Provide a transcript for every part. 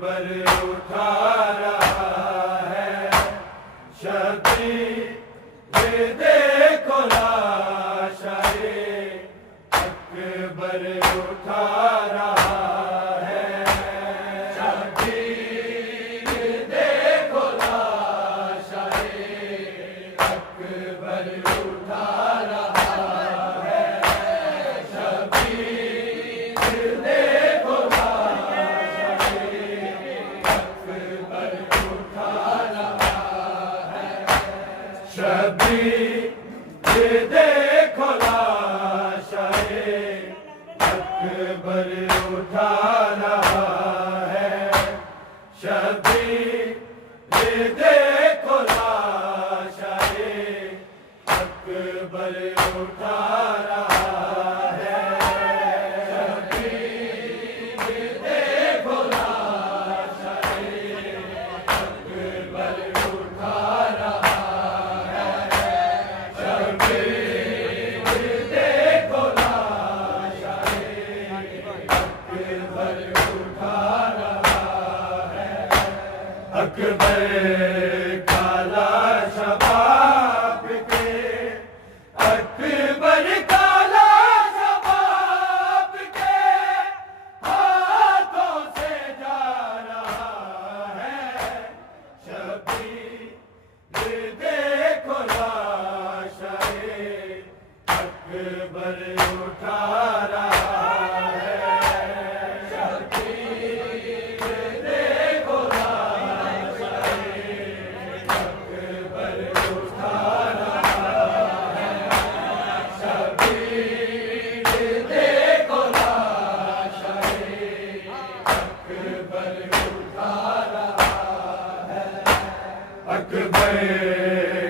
اکبر اٹھا رہا ہے شبیر یہ دیکھو لاشائے اکبر اٹھا رہا ہے شبیر یہ دیکھو لاشائے اکبر اٹھا رہا ہے شبیر دیکھو لاشائے اکبر اٹھا رہا ہے شبیر یہ دیکھو لاشائے اکبر اٹھا رہا ہے شبیر یہ دیکھو لاشائے اکبر اٹھا رہا ہے شبیر یہ دیکھو لاشائے اکبر اٹھا رہا ہے شبیر یہ دیکھو لاشائے اکبر اٹھا رہا ہے اکبر کالا شباب کے اکبر کالا شباب کے ہاتھوں سے جا رہا ہے شبیر یہ دیکھو لاشائے اکبر اٹھا رہا ہے شبیر یہ دیکھو لاشائے اکبر اٹھا رہا ہے شبیر یہ دیکھو لاشائے اکبر اٹھا رہا ہے اکبر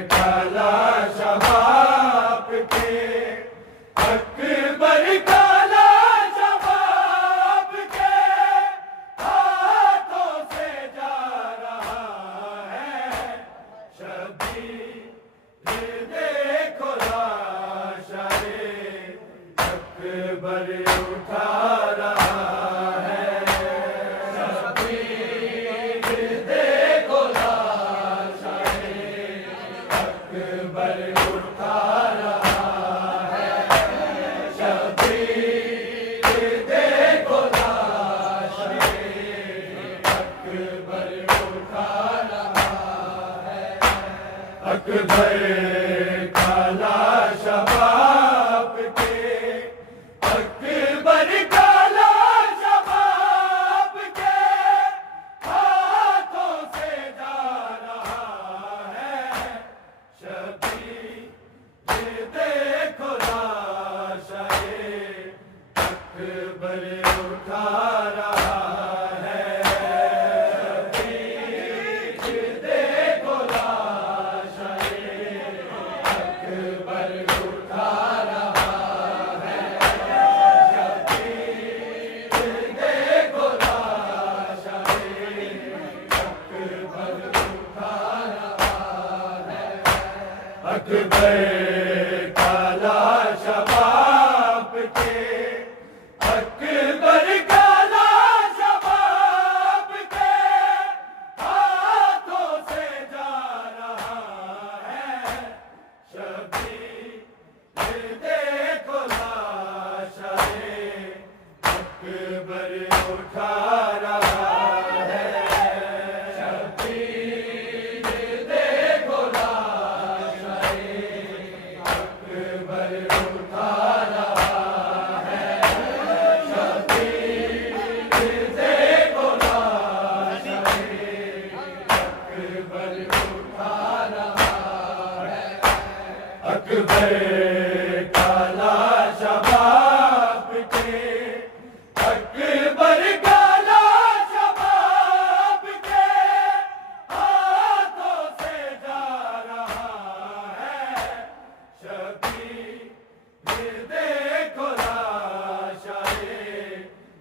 کالا شباب کے اکبر کالا شباب کے ہاتھوں سے جا رہا ہے شبیر یہ دیکھو لاشائے اکبر اٹھا رہا ہے شبیر یہ دیکھو لاشائے اکبر اٹھا رہا ہے شبیر یہ دیکھو لاشائے اکبر اٹھا رہا ہے اکبر کالا شباب کے اکبر کالا شباب کے ہاتھوں سے جا رہا ہے شبیر یہ دیکھو لاشائے اکبر اٹھا رہا ہے شبیر یہ دیکھو لاشائے اکبر اٹھا رہا ہے شبیر یہ دیکھو لاشائے اکبر اٹھا رہا ہے اکبر کالا شباب کے اکبر کالا شباب کے ہاتھوں سے جا رہا ہے شبیر یہ دیکھو لاشائے اکبر اٹھا رہا ہے شبیر یہ دیکھو لاشائے اکبر اٹھا رہا ہے شبیر یہ دیکھو لاشائے اکبر اٹھا رہا ہے اکبر کالا شباب کے اکبر کالا شباب کے ہاتھوں سے جا رہا ہے شبیر یہ دیکھو لاشائے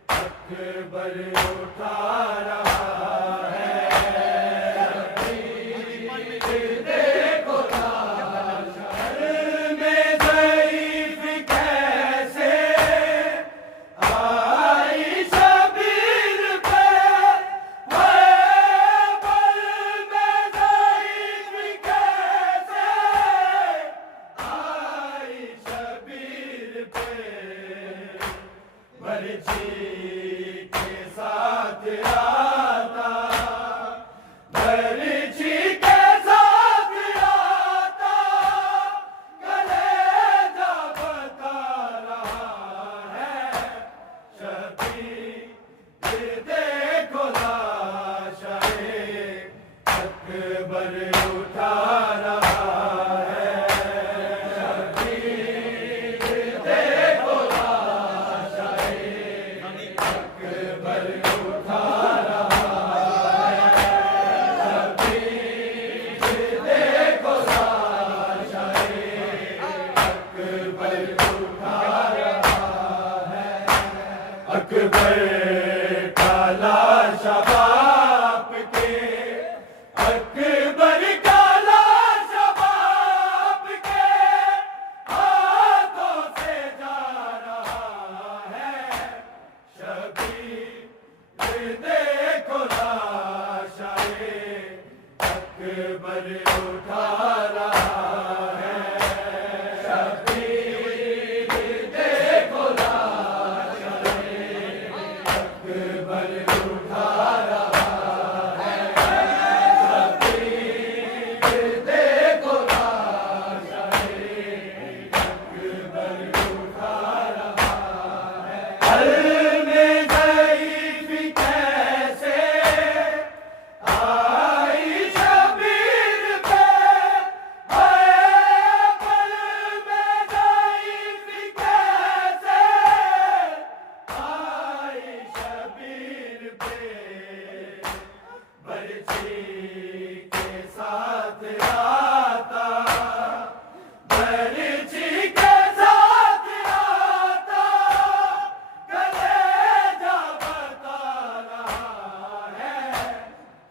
اکبر اٹھا رہا ہے شبیر یہ دیکھو لاشائے میں ضعیف کیسے آئی شبیر پہ آتا برچی کے ساتھ آتا کلیجہ بتا رہا ہے شبیر دیکھو لاشائے اکبر اٹھا رہا ہے شبیر دیکھو لاشائے اکبر اٹھا اکبر کا لاش باپ کے اکبر کا لاش باپ کے ہاتھوں سے جا رہا ہے شبیر دیکھو لاشائے اکبر اٹھا رہا ہے شبیر دیکھو اکبر اٹھا رہا ہے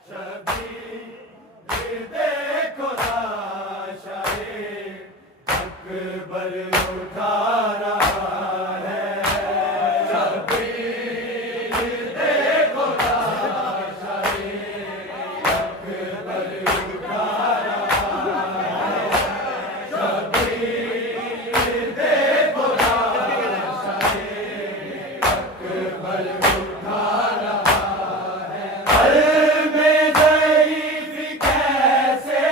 شبیر دیکھو لاشائے اکبر اٹھا رہا ہے شبیر دیکھو لاشائے اکبر اٹھا رہا ہے قلب ضعیف کیسے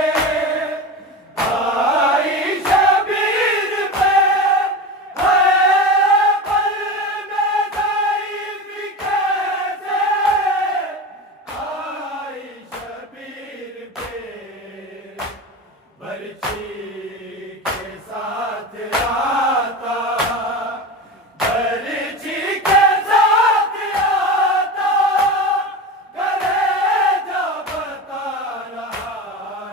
برچی کے ساتھ آتا برچی کے ساتھ آتا کلیجہ بتا رہا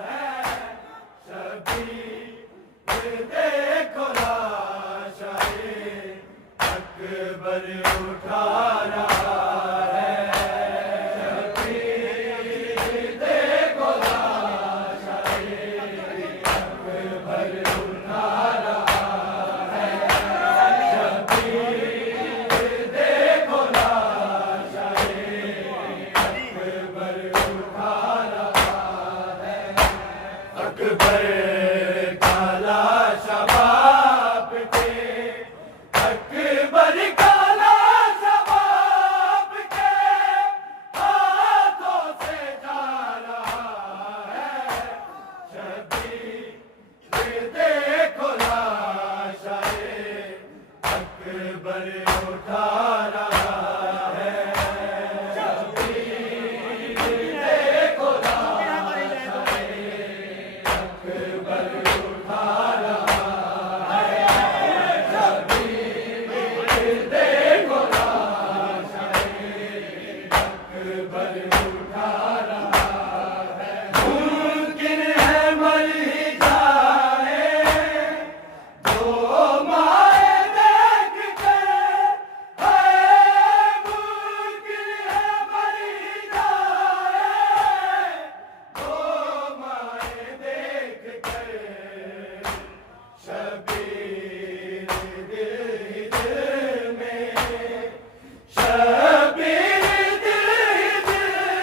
ہے شبیر دیکھو لاشائے اکبر اٹھا رہا ہے شبیر دیکھو اکبر کا لاش باپ کے اکبر کا لاش باپ کے ہاتھوں سے جا رہا ہے شبیر دیکھو لاشائے اکبر اٹھا رہا ہے شبیر دیکھو ممکن ہے مر ہی جائے دو مائیں دیکھ کر ممکن ہے مر ہی جائے دو مائیں دیکھ کر شبیر دل میں شبیر دل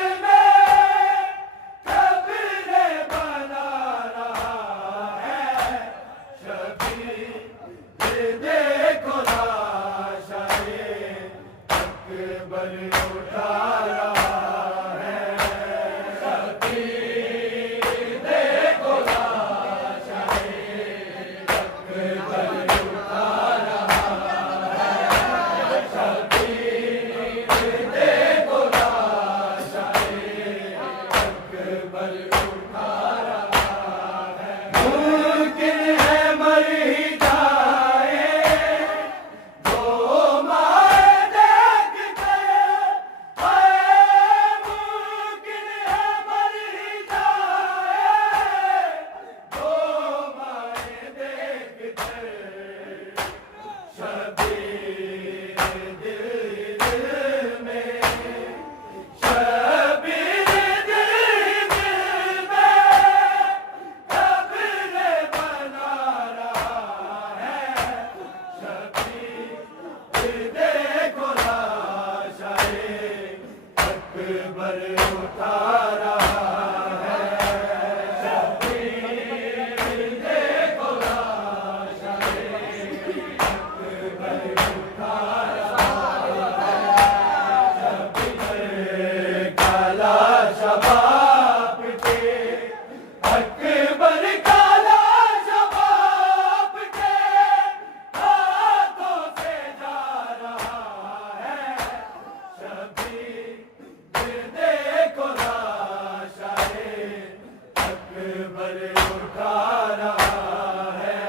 اکبر اٹھا رہا ہے شبیر دیکھو لاشائے اکبر اٹھا رہا ہے شبیر کالا شباب کے اکبر کالا شباب کے ہاتھوں سے جا رہا ہے شبیر دیکھو لاشائے اکبر اٹھا رہا ہے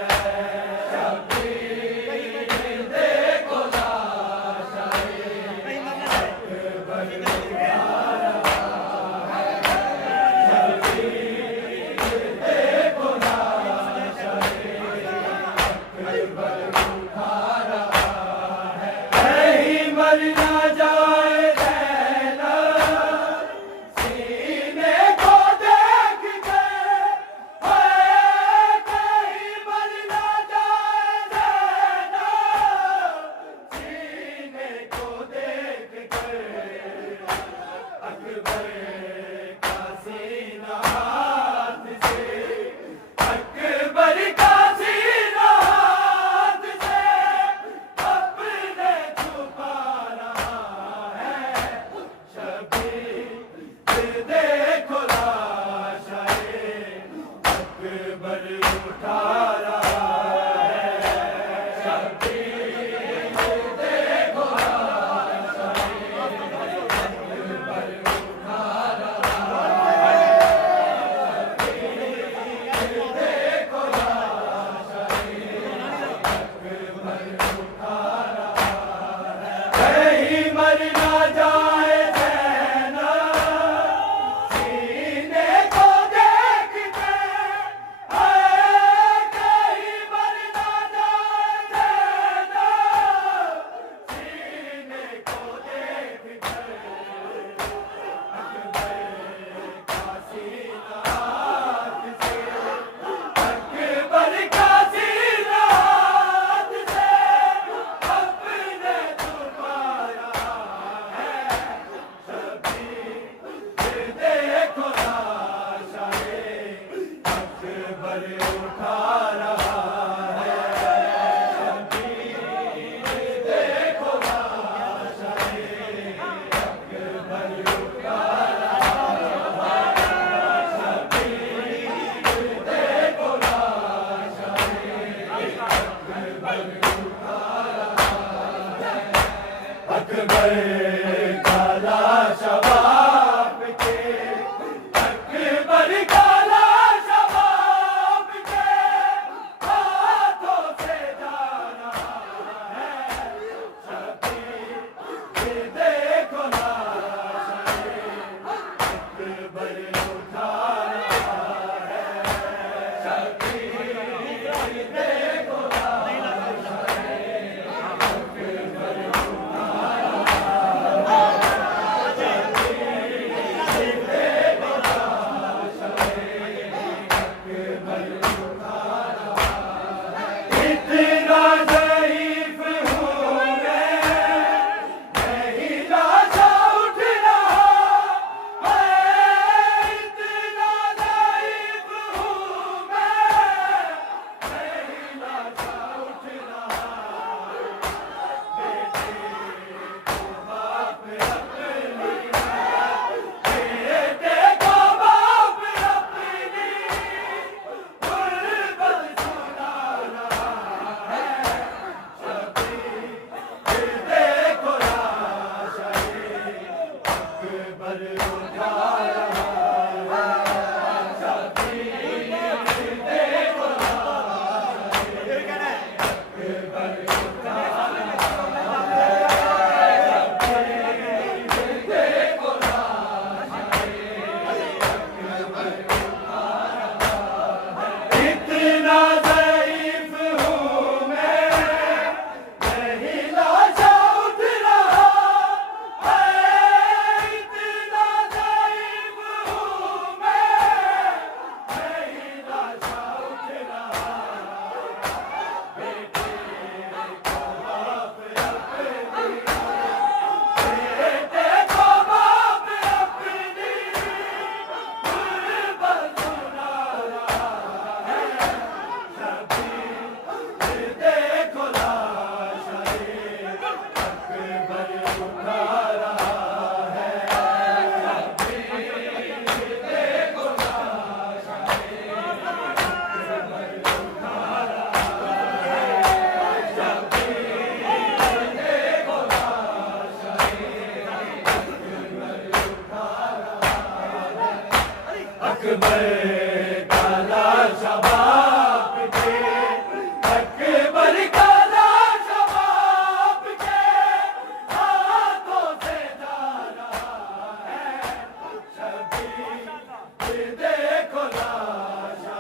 شبیر دیکھو لاشائے اکبر اٹھا رہا ہے شبیر دیکھو لاشائے اکبر اٹھا رہا ہے کہیں مر نہ جائے سینے کو دیکھ کے کہیں مر نہ جائے سینے کو دیکھ کر اکبر کا سینہ ہاتھ سے اکبر کا سینہ ہاتھ سے اپنے چھپا رہا ہے شبیر دیکھو لاشائے اکبر اٹھا رہا ہے شبیر دیکھو لاشائے اکبر اٹھا رہا ہے شبیر دیکھو لاشائے اکبر اٹھا رہا ہے کہیں مر نہ جائے سینے کو دیکھ کے کہیں مر نہ جائے سینے کو دیکھ کر اکبر کا سینہ ہاتھ سے اکبر کا سینہ ہاتھ سے اپنے چھپا رہا ہے شبیر دیکھو لاشائے اکبر اٹھا رہا ہے شبیر دیکھو لاشائے اکبر اٹھا رہا ہے شبیر دیکھو لاشائے اکبر اٹھا رہا ہے اکبر کالا شباب کے اکبر کالا شباب کے ہاتھوں سے جا رہا ہے شبیر دیکھو لاشائے اکبر اٹھا رہا ہے شبیر دیکھو لاشائے اکبر اٹھا رہا ہے اتنا ضعیف ہوں میں ہی لاشا اٹھ رہا اتنا ضعیف ہوں میں ہی لاشا اٹھ رہا بیٹے کو باپ اپنی بیٹے کو باپ اپنی غربت سنا رہا ہے شبیر دیکھو لاشائے اکبر اٹھا رہا ہے شبیر دیکھو لاشائے اکبر اٹھا رہا ہے شبیر دیکھو لاشائے اکبر اٹھا رہا ہے اتنا ضعیف ہوں میں ہی لاشا اٹھ رہا اتنا ضعیف اکبر کا لاشا باپ کے، اکبر کا لاشا باپ کے ہاتھوں سے جا رہا ہے، شبیر دیکھو لاشا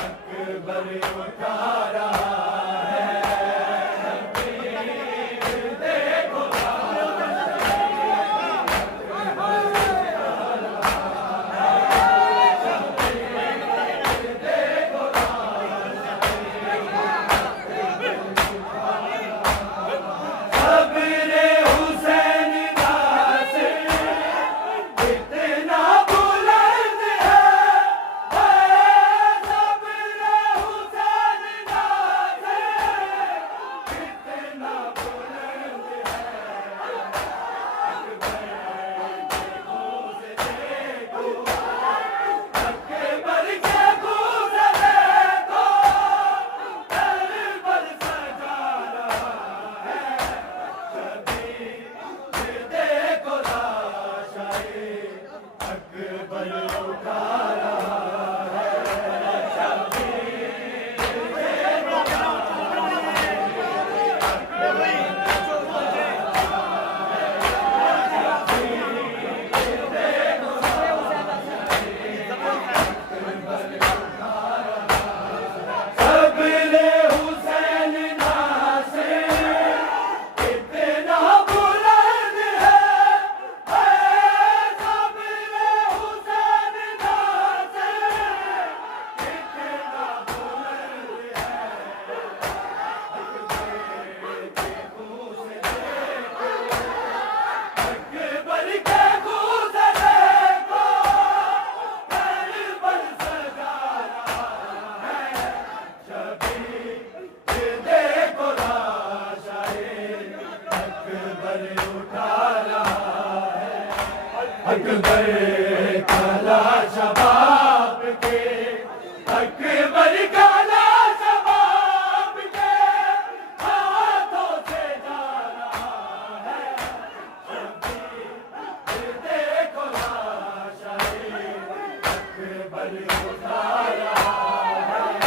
اکبر اٹھا رہا ہے، شبیر دیکھو اکبر کا لاشا باپ کے، اکبر کا لاشا باپ کے ہاتھوں سے جا رہا ہے، شبیر دیکھو لاشا اکبر اٹھا رہا ہے،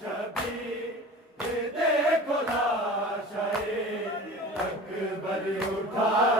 شبیر دیکھو لاشا اکبر اٹھا